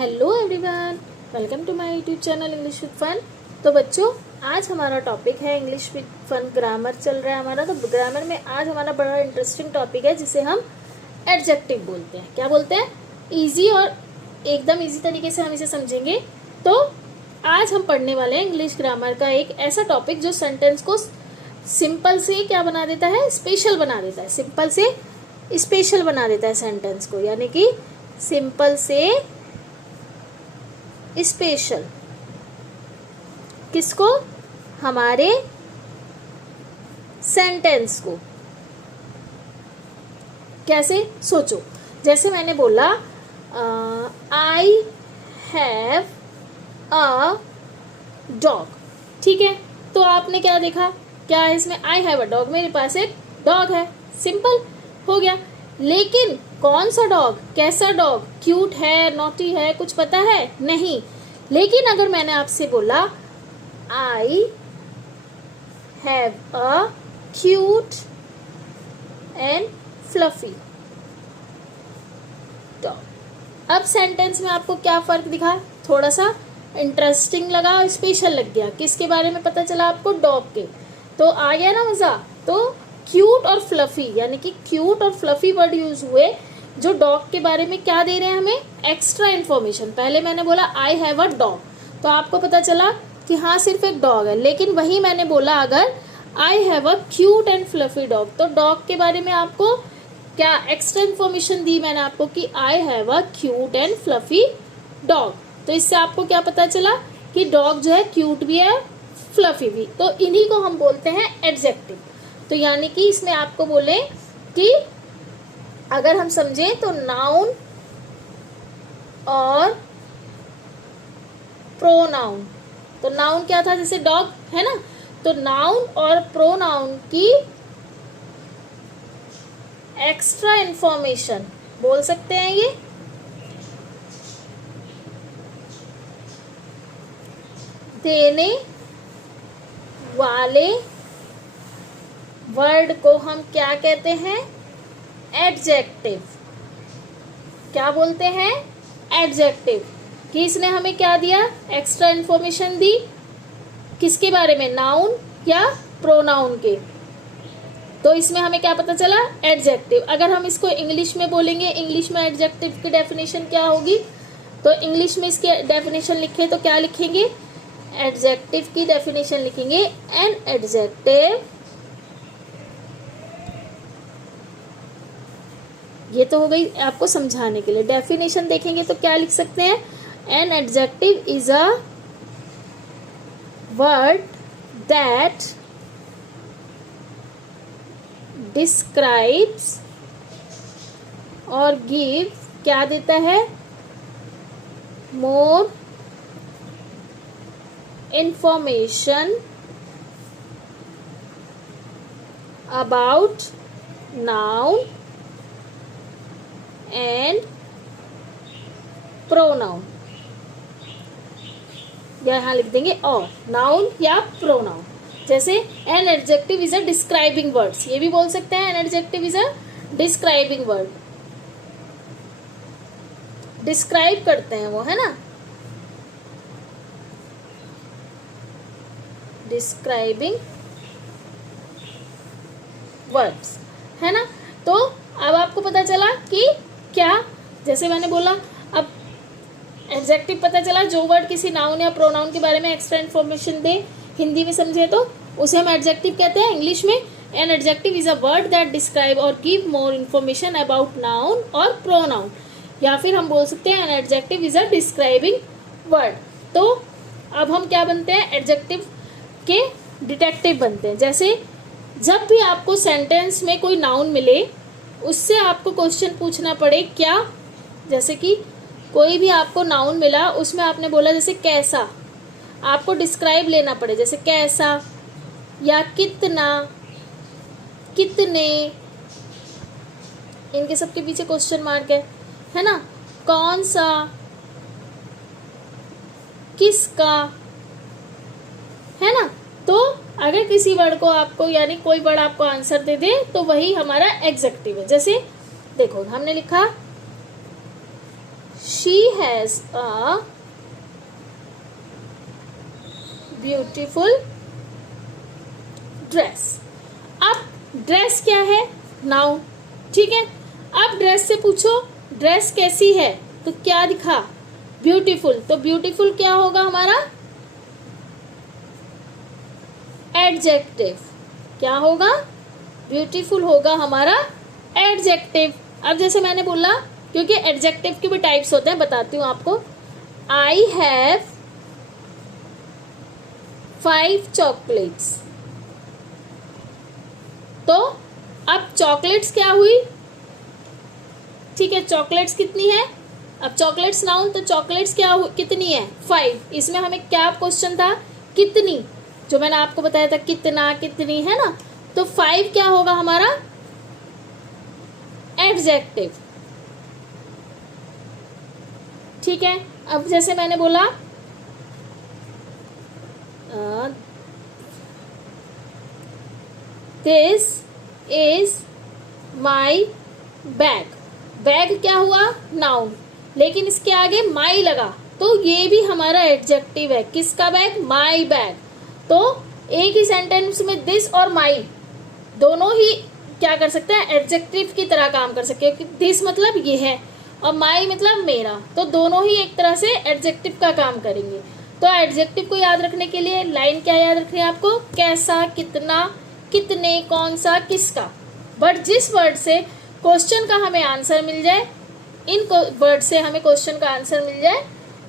Hello everyone, welcome to my YouTube channel English with fun. तो बच्चों, आज हमारा टॉपिक है इंग्लिश विद फन। ग्रामर चल रहा है हमारा। तो ग्रामर में आज हमारा बड़ा इंटरेस्टिंग टॉपिक है जिसे हम एडजेक्टिव बोलते हैं। क्या बोलते हैं? इजी और एकदम इजी तरीके से हम इसे समझेंगे। तो आज हम पढ़ने वाले हैं इंग्लिश ग्रामर का एक ऐसा टॉपिक जो सेंटेंस को सिंपल से क्या बना देता है, स्पेशल बना देता है। सिंपल से स्पेशल बना देता है सेंटेंस को, यानी कि सिंपल से स्पेशल। किसको? हमारे सेंटेंस को। कैसे? सोचो। जैसे मैंने बोला आई हैव अ डॉग, ठीक है? तो आपने क्या देखा? क्या है इसमें? आई हैव अ डॉग, मेरे पास एक डॉग है। सिंपल हो गया। लेकिन कौन सा डॉग, कैसा डॉग, क्यूट है, नॉटी है, कुछ पता है? नहीं। लेकिन अगर मैंने आपसे बोला I have a cute and fluffy dog, अब सेंटेंस में आपको क्या फर्क दिखा? थोड़ा सा इंटरेस्टिंग लगा और स्पेशल लग गया। किसके बारे में पता चला आपको? डॉग के। तो आ गया ना मजा। तो क्यूट और फ्लफी, यानी कि क्यूट और फ्लफी वर्ड यूज हुए जो डॉग के बारे में क्या दे रहे हैं हमें? Extra information. पहले मैंने बोला आई हैव अ डॉग, तो आपको पता चला कि हाँ सिर्फ एक डॉग है। लेकिन वही मैंने बोला अगर I have a cute and fluffy dog, तो डॉग के बारे में आपको क्या एक्स्ट्रा इन्फॉर्मेशन दी मैंने आपको कि I have a cute and fluffy dog. तो इससे आपको क्या पता चला कि डॉग जो है क्यूट भी है, फ्लफी भी। तो इन्हीं को हम बोलते हैं एडजेक्टिव। तो यानी कि इसमें आपको बोले कि अगर हम समझे तो नाउन और प्रोनाउन। तो नाउन क्या था? जैसे डॉग है ना, तो नाउन और प्रोनाउन की एक्स्ट्रा इंफॉर्मेशन बोल सकते हैं ये। देने वाले वर्ड को हम क्या कहते हैं? एडजेक्टिव। क्या बोलते हैं? एडजेक्टिव। कि इसने हमें क्या दिया? एक्स्ट्रा इन्फॉर्मेशन दी। किसके बारे में? नाउन या प्रोनाउन के। तो इसमें हमें क्या पता चला? एडजेक्टिव। अगर हम इसको इंग्लिश में बोलेंगे, इंग्लिश में एडजेक्टिव की डेफिनेशन क्या होगी? तो इंग्लिश में इसकी डेफिनेशन लिखे तो क्या लिखेंगे? एडजेक्टिव की डेफिनेशन लिखेंगे एन एडजेक्टिव, ये तो हो गई आपको समझाने के लिए। डेफिनेशन देखेंगे तो क्या लिख सकते हैं? An adjective is a word that describes और गिव, क्या देता है? More information about noun and pronoun. यहाँ लिख देंगे और नाउन या प्रोनाउन। जैसे N adjective is a describing words, ये भी बोल सकते हैं an adjective is a describing word. Describe करते हैं वो, है ना? डिस्क्राइबिंग वर्ड्स, है ना? तो अब आपको पता चला कि क्या, जैसे मैंने बोला, अब एडजेक्टिव पता चला जो वर्ड किसी नाउन या प्रोनाउन के बारे में एक्स्ट्रा इन्फॉर्मेशन दे। हिंदी में समझे तो उसे हम एडजेक्टिव कहते हैं। इंग्लिश में an adjective is a word that describe और give more information about noun और प्रोनाउन। या फिर हम बोल सकते हैं an adjective is a describing word. तो अब हम क्या बनते हैं? एडजेक्टिव के डिटेक्टिव बनते हैं। जैसे जब भी आपको सेंटेंस में कोई नाउन मिले, उससे आपको क्वेश्चन पूछना पड़े क्या? जैसे कि कोई भी आपको नाउन मिला, उसमें आपने बोला जैसे कैसा, आपको डिस्क्राइब लेना पड़े। जैसे कैसा या कितना, कितने, इनके सबके पीछे क्वेश्चन मार्क है ना? कौन सा, किसका, है ना? तो अगर किसी वर्ड को आपको, यानी कोई वर्ड आपको आंसर दे दे, तो वही हमारा एडजेक्टिव है। जैसे देखो हमने लिखा she has a beautiful dress. अब ड्रेस क्या है? नाउन, ठीक है। अब ड्रेस से पूछो ड्रेस कैसी है, तो क्या दिखा? ब्यूटीफुल। तो ब्यूटीफुल क्या होगा हमारा? एडजेक्टिव। क्या होगा? ब्यूटीफुल होगा हमारा एडजेक्टिव। अब जैसे मैंने बोला, क्योंकि एडजेक्टिव के भी टाइप्स होते हैं, बताती हूँ आपको। I have 5 chocolates. तो अब चॉकलेट्स क्या हुई? ठीक है, चॉकलेट्स कितनी है? अब चॉकलेट्स नाउन, तो चॉकलेट्स क्या कितनी है? 5। इसमें हमें क्या क्वेश्चन था? कितनी, जो मैंने आपको बताया था कितना, कितनी, है ना। तो 5 क्या होगा हमारा? एडजेक्टिव। ठीक है। अब जैसे मैंने बोला this is my bag. Bag क्या हुआ? नाउन, लेकिन इसके आगे माई लगा, तो ये भी हमारा एडजेक्टिव है। किसका बैग? My bag. तो एक ही सेंटेंस में दिस और माई दोनों ही क्या कर सकते हैं? एडजेक्टिव की तरह काम कर सकते हैं। दिस मतलब ये है और माई मतलब मेरा, तो दोनों ही एक तरह से एडजेक्टिव का काम करेंगे। तो एडजेक्टिव को याद रखने के लिए लाइन क्या याद रखनी है आपको? कैसा, कितना, कितने, कौन सा, किसका। बट जिस वर्ड से क्वेश्चन का हमें आंसर मिल जाए, इन वर्ड से हमें क्वेश्चन का आंसर मिल जाए,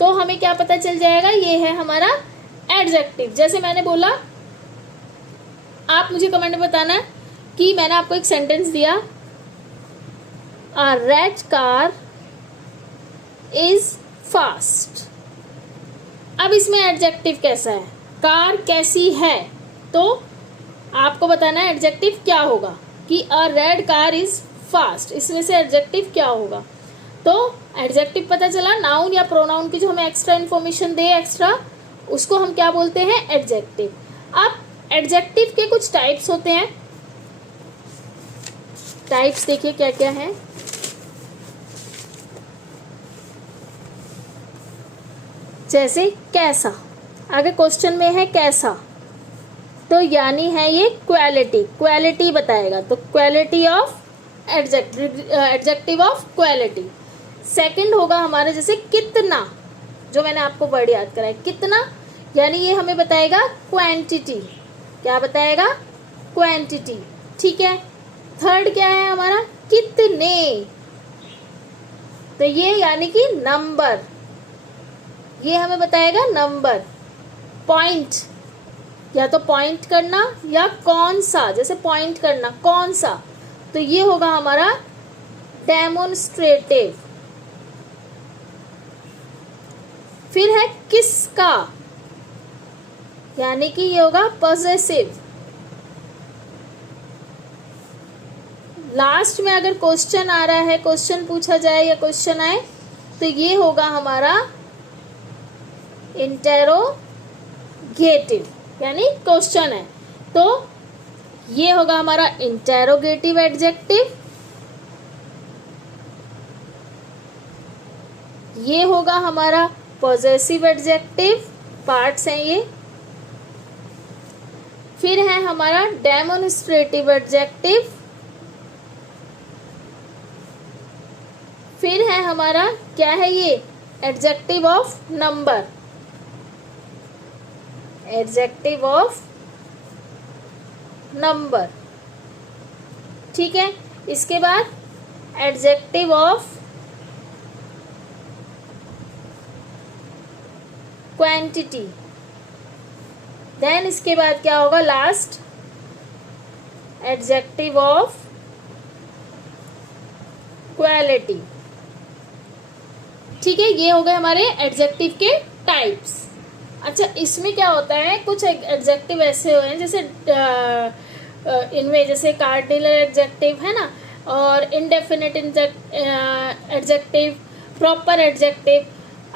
तो हमें क्या पता चल जाएगा? ये है हमारा एडजेक्टिव। जैसे मैंने बोला, आप मुझे कमेंट में बताना कि मैंने आपको एक सेंटेंस दिया, अ रेड कार इज फास्ट। अब इसमें एडजेक्टिव कैसा है? कार कैसी है, तो आपको बताना है एडजेक्टिव क्या होगा कि अ रेड कार इज फास्ट। इसमें से एडजेक्टिव क्या होगा? तो एडजेक्टिव पता चला, नाउन या प्रोनाउन की जो हमें एक्स्ट्रा इन्फॉर्मेशन दे, एक्स्ट्रा, उसको हम क्या बोलते हैं? एडजेक्टिव। अब एडजेक्टिव के कुछ टाइप्स होते हैं। टाइप्स देखिए क्या क्या है। जैसे कैसा, आगे क्वेश्चन में है कैसा, तो यानी है ये क्वालिटी, क्वालिटी बताएगा, तो quality of adjective of quality. Second होगा हमारे जैसे कितना, जो मैंने आपको वर्ड याद कराया, कितना, यानी ये हमें बताएगा क्वांटिटी। क्या बताएगा? क्वांटिटी। ठीक है। थर्ड क्या है हमारा? कितने, तो ये यानी कि नंबर, ये हमें बताएगा नंबर। पॉइंट, या तो पॉइंट करना या कौन सा, जैसे पॉइंट करना, कौन सा, तो ये होगा हमारा डेमोन्स्ट्रेटिव। फिर है किसका, यानी कि ये होगा पॉसेसिव। लास्ट में अगर क्वेश्चन आ रहा है, क्वेश्चन पूछा जाए या क्वेश्चन आए, तो ये होगा हमारा इंटेरोगेटिव, यानी क्वेश्चन है, तो ये होगा हमारा इंटेरोगेटिव एडजेक्टिव। ये होगा हमारा पॉसेसिव एडजेक्टिव, पार्ट्स हैं ये। फिर है हमारा डेमोन्स्ट्रेटिव एडजेक्टिव। फिर है हमारा क्या है ये? Adjective of number, adjective of number. ठीक है। इसके बाद एडजेक्टिव ऑफ क्वांटिटी। देन इसके बाद क्या होगा? Last adjective of quality. ठीक है, ये हो गए हमारे एडजेक्टिव के टाइप्स। अच्छा, इसमें क्या होता है, कुछ एडजेक्टिव ऐसे हुए हैं जैसे इनमें जैसे कार्डिनल एडजेक्टिव है ना, और इनडेफिनिट एडजेक्टिव, प्रॉपर एडजेक्टिव।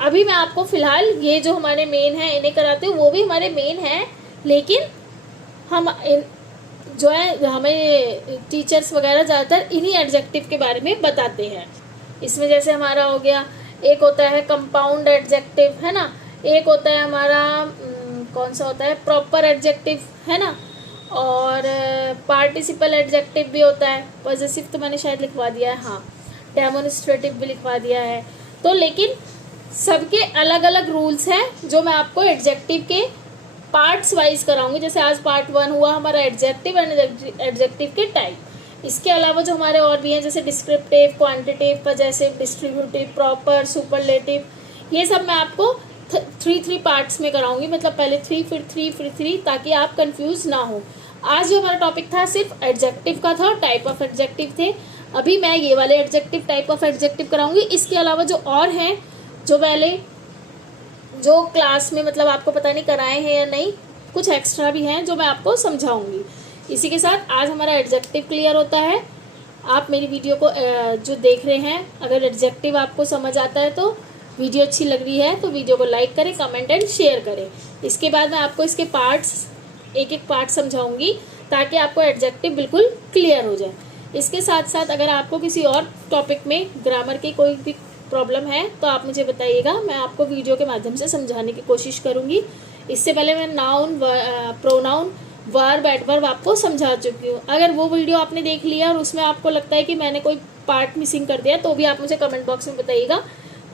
अभी मैं आपको फिलहाल ये जो हमारे मेन है इन्हें कराते हूँ, वो भी हमारे मेन है, लेकिन हम जो है हमें टीचर्स वगैरह ज़्यादातर इन्हीं एडजेक्टिव के बारे में बताते हैं। इसमें जैसे हमारा हो गया एक होता है कंपाउंड एडजेक्टिव, है ना, एक होता है हमारा कौन सा होता है, प्रॉपर एडजेक्टिव, है ना, और पार्टिसिपल एडजेक्टिव भी होता है। पॉजेसिव तो मैंने शायद लिखवा दिया है, हाँ, डेमोन्स्ट्रेटिव भी लिखवा दिया है। तो लेकिन सबके अलग अलग रूल्स हैं जो मैं आपको एडजेक्टिव के पार्ट्स वाइज कराऊंगी। जैसे आज पार्ट 1 हुआ हमारा एडजेक्टिव एंड एडजेक्टिव के टाइप। इसके अलावा जो हमारे और भी हैं जैसे descriptive, quantitative, possessive, distributive, proper, superlative, ये सब मैं आपको 3 पार्ट्स में कराऊंगी। मतलब पहले 3 फिर 3 फिर 3, ताकि आप कंफ्यूज ना हो। आज जो हमारा टॉपिक था सिर्फ एडजेक्टिव का था, टाइप ऑफ एडजेक्टिव थे। अभी मैं ये वाले एडजेक्टिव, टाइप ऑफ एडजेक्टिव कराऊंगी। इसके अलावा जो और हैं, जो पहले जो क्लास में मतलब आपको पता नहीं कराए हैं या नहीं, कुछ एक्स्ट्रा भी हैं जो मैं आपको समझाऊंगी। इसी के साथ आज हमारा एडजेक्टिव क्लियर होता है। आप मेरी वीडियो को जो देख रहे हैं, अगर एडजेक्टिव आपको समझ आता है तो वीडियो अच्छी लग रही है तो वीडियो को लाइक करें, कमेंट एंड शेयर करें। इसके बाद मैं आपको इसके पार्ट्स, एक एक पार्ट समझाऊंगी ताकि आपको एडजेक्टिव बिल्कुल क्लियर हो जाए। इसके साथ साथ अगर आपको किसी और टॉपिक में ग्रामर की कोई भी प्रॉब्लम है तो आप मुझे बताइएगा, मैं आपको वीडियो के माध्यम से समझाने की कोशिश करूंगी। इससे पहले मैं नाउन, प्रोनाउन, वर्ब, एडवर्ब आपको समझा चुकी हूँ। अगर वो वीडियो आपने देख लिया और उसमें आपको लगता है कि मैंने कोई पार्ट मिसिंग कर दिया तो भी आप मुझे कमेंट बॉक्स में बताइएगा,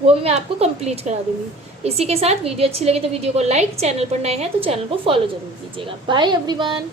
वो भी मैं आपको कंप्लीट करा दूंगी। इसी के साथ वीडियो अच्छी लगे तो वीडियो को लाइक, चैनल पर नए हैं तो चैनल को फॉलो जरूर कीजिएगा। Bye everyone.